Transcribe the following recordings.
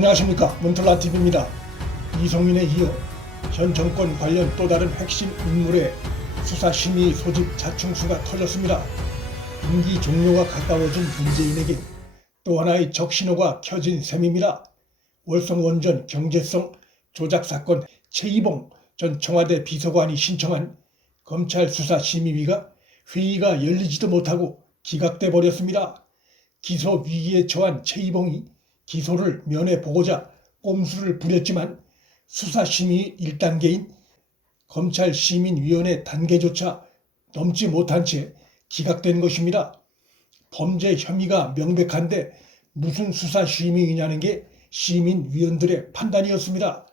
안녕하십니까, 문틀라TV입니다. 이성윤에 이어 현 정권 관련 또 다른 핵심 인물의 수사심의 소집 자충수가 터졌습니다. 임기 종료가 가까워진 문재인에게 또 하나의 적신호가 켜진 셈입니다. 월성 원전 경제성 조작 사건 최이봉 전 청와대 비서관이 신청한 검찰 수사심의위가 회의가 열리지도 못하고 기각돼 버렸습니다. 기소 위기에 처한 최이봉이 기소를 면해보고자 꼼수를 부렸지만 수사심의 1단계인 검찰시민위원회 단계조차 넘지 못한 채 기각된 것입니다. 범죄 혐의가 명백한데 무슨 수사심의위냐는 게 시민위원들의 판단이었습니다.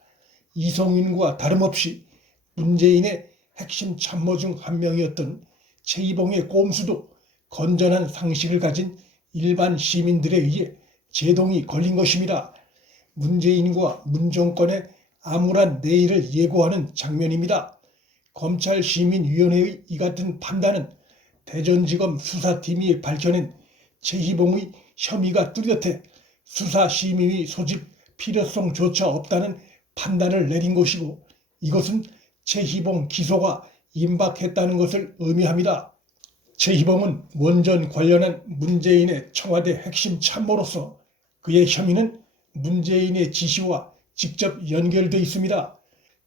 이성윤과 다름없이 문재인의 핵심 참모 중 한 명이었던 최이봉의 꼼수도 건전한 상식을 가진 일반 시민들에 의해 제동이 걸린 것입니다. 문재인과 문정권의 암울한 내일을 예고하는 장면입니다. 검찰시민위원회의 이 같은 판단은 대전지검 수사팀이 밝혀낸 최이봉의 혐의가 뚜렷해 수사심의위 소집 필요성조차 없다는 판단을 내린 것이고, 이것은 최이봉 기소가 임박했다는 것을 의미합니다. 최이봉은 원전 관련한 문재인의 청와대 핵심 참모로서 그의 혐의는 문재인의 지시와 직접 연결되어 있습니다.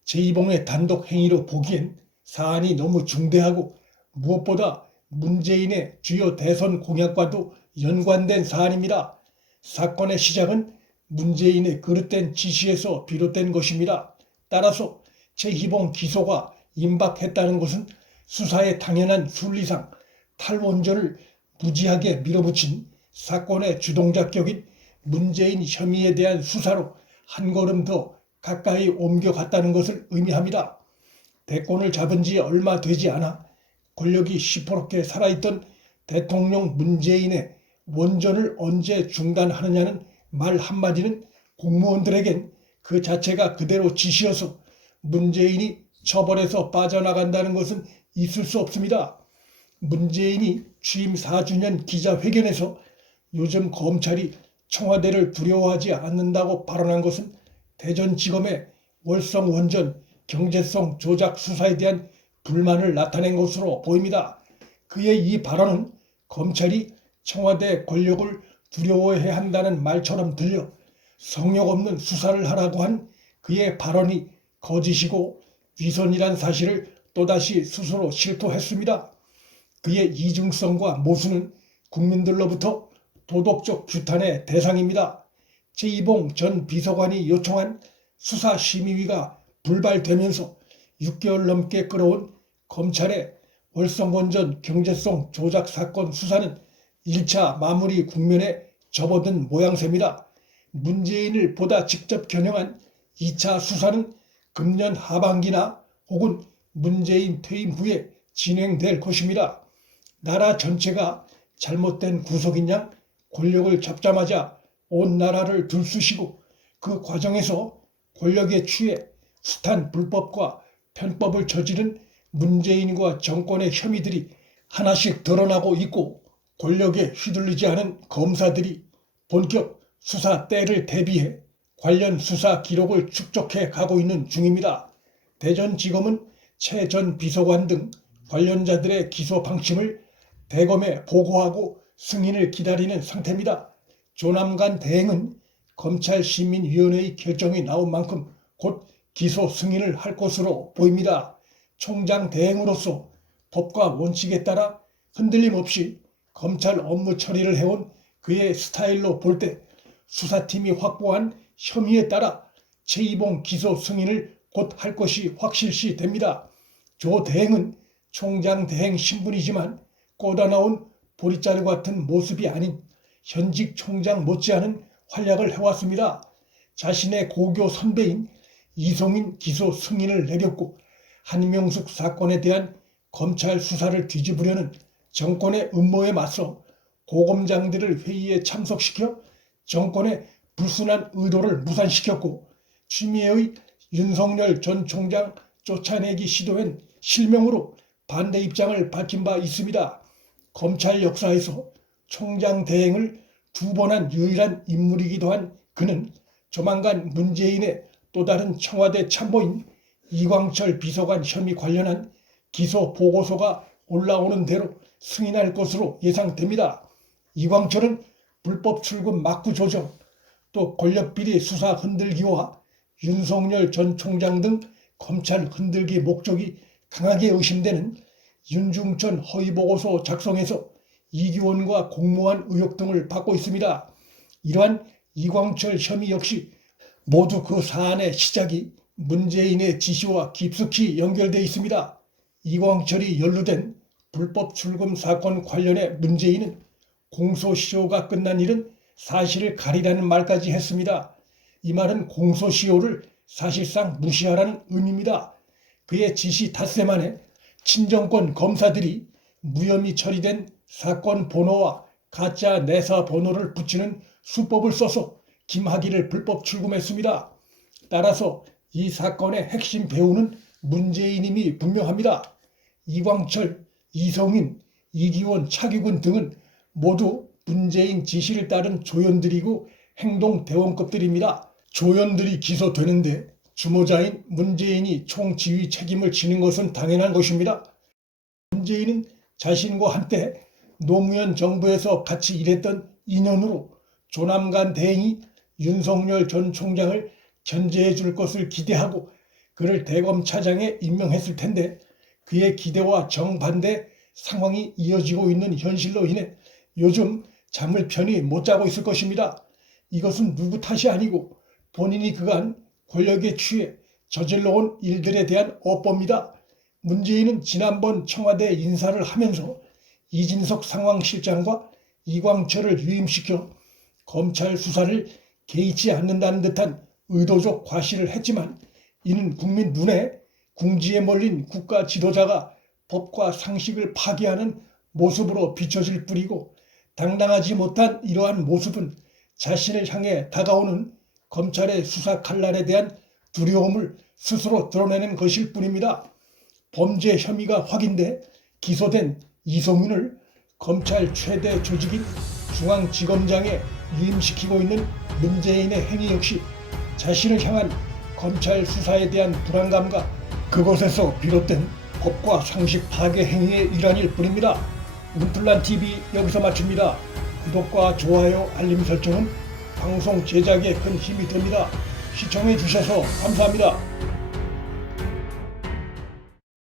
최이봉의 단독 행위로 보기엔 사안이 너무 중대하고 무엇보다 문재인의 주요 대선 공약과도 연관된 사안입니다. 사건의 시작은 문재인의 그릇된 지시에서 비롯된 것입니다. 따라서 최이봉 기소가 임박했다는 것은 수사의 당연한 순리상 탈원전을 무지하게 밀어붙인 사건의 주동자격인 문재인 혐의에 대한 수사로 한 걸음 더 가까이 옮겨갔다는 것을 의미합니다. 대권을 잡은 지 얼마 되지 않아 권력이 시퍼렇게 살아있던 대통령 문재인의 원전을 언제 중단하느냐는 말 한마디는 공무원들에겐 그 자체가 그대로 지시여서 문재인이 처벌에서 빠져나간다는 것은 있을 수 없습니다. 문재인이 취임 4주년 기자회견에서 요즘 검찰이 청와대를 두려워하지 않는다고 발언한 것은 대전지검의 월성 원전 경제성 조작 수사에 대한 불만을 나타낸 것으로 보입니다. 그의 이 발언은 검찰이 청와대 권력을 두려워해야 한다는 말처럼 들려 성역 없는 수사를 하라고 한 그의 발언이 거짓이고 위선이란 사실을 또다시 스스로 실토했습니다. 그의 이중성과 모순은 국민들로부터 도덕적 규탄의 대상입니다. 최이봉 전 비서관이 요청한 수사심의위가 불발되면서 6개월 넘게 끌어온 검찰의 월성원전 경제성 조작 사건 수사는 1차 마무리 국면에 접어든 모양새입니다. 문재인을 보다 직접 겨냥한 2차 수사는 금년 하반기나 혹은 문재인 퇴임 후에 진행될 것입니다. 나라 전체가 잘못된 구석인 양 권력을 잡자마자 온 나라를 들쑤시고 그 과정에서 권력에 취해 숱한 불법과 편법을 저지른 문재인과 정권의 혐의들이 하나씩 드러나고 있고, 권력에 휘둘리지 않은 검사들이 본격 수사 때를 대비해 관련 수사 기록을 축적해 가고 있는 중입니다. 대전지검은 최 전 비서관 등 관련자들의 기소 방침을 대검에 보고하고 승인을 기다리는 상태입니다. 조남관 대행은 검찰시민위원회의 결정이 나온 만큼 곧 기소 승인을 할 것으로 보입니다. 총장 대행으로서 법과 원칙에 따라 흔들림 없이 검찰 업무 처리를 해온 그의 스타일로 볼 때 수사팀이 확보한 혐의에 따라 최이봉 기소 승인을 곧 할 것이 확실시 됩니다. 조 대행은 총장 대행 신분이지만 꽂아 나온 보릿자루 같은 모습이 아닌 현직 총장 못지않은 활약을 해왔습니다. 자신의 고교 선배인 이성인 기소 승인을 내렸고, 한명숙 사건에 대한 검찰 수사를 뒤집으려는 정권의 음모에 맞서 고검장들을 회의에 참석시켜 정권의 불순한 의도를 무산시켰고, 추미애의 윤석열 전 총장 쫓아내기 시도엔 실명으로 반대 입장을 밝힌 바 있습니다. 검찰 역사에서 총장 대행을 2번 한 유일한 인물이기도 한 그는 조만간 문재인의 또 다른 청와대 참모인 이광철 비서관 혐의 관련한 기소 보고서가 올라오는 대로 승인할 것으로 예상됩니다. 이광철은 불법 출금 막구 조정, 또 권력비리 수사 흔들기와 윤석열 전 총장 등 검찰 흔들기 목적이 강하게 의심되는 윤중천 허위보고서 작성에서 이규원과 공모한 의혹 등을 받고 있습니다. 이러한 이광철 혐의 역시 모두 그 사안의 시작이 문재인의 지시와 깊숙이 연결되어 있습니다. 이광철이 연루된 불법 출금 사건 관련해 문재인은 공소시효가 끝난 일은 사실을 가리라는 말까지 했습니다. 이 말은 공소시효를 사실상 무시하라는 의미입니다. 그의 지시 닷새 만에 친정권 검사들이 무혐의 처리된 사건 번호와 가짜 내사 번호를 붙이는 수법을 써서 김학의를 불법 출금했습니다. 따라서 이 사건의 핵심 배우는 문재인임이 분명합니다. 이광철, 이성인, 이기원, 차규근 등은 모두 문재인 지시를 따른 조연들이고 행동대원급들입니다. 조연들이 기소되는데 주모자인 문재인이 총지휘 책임을 지는 것은 당연한 것입니다. 문재인은 자신과 한때 노무현 정부에서 같이 일했던 인연으로 조남관 대행이 윤석열 전 총장을 견제해 줄 것을 기대하고 그를 대검차장에 임명했을 텐데 그의 기대와 정반대 상황이 이어지고 있는 현실로 인해 요즘 잠을 편히 못 자고 있을 것입니다. 이것은 누구 탓이 아니고 본인이 그간 권력에 취해 저질러온 일들에 대한 업보입니다. 문재인은 지난번 청와대 인사를 하면서 이진석 상황실장과 이광철을 유임시켜 검찰 수사를 개의치 않는다는 듯한 의도적 과시를 했지만 이는 국민 눈에 궁지에 몰린 국가 지도자가 법과 상식을 파기하는 모습으로 비춰질 뿐이고 당당하지 못한 이러한 모습은 자신을 향해 다가오는 검찰의 수사 칼날에 대한 두려움을 스스로 드러내는 것일 뿐입니다. 범죄 혐의가 확인돼 기소된 이성윤을 검찰 최대 조직인 중앙지검장에 유임시키고 있는 문재인의 행위 역시 자신을 향한 검찰 수사에 대한 불안감과 그것에서 비롯된 법과 상식 파괴 행위의 일환일 뿐입니다. 운플란TV 여기서 마칩니다. 구독과 좋아요, 알림 설정은 방송 제작에 큰 힘이 됩니다. 시청해 주셔서 감사합니다.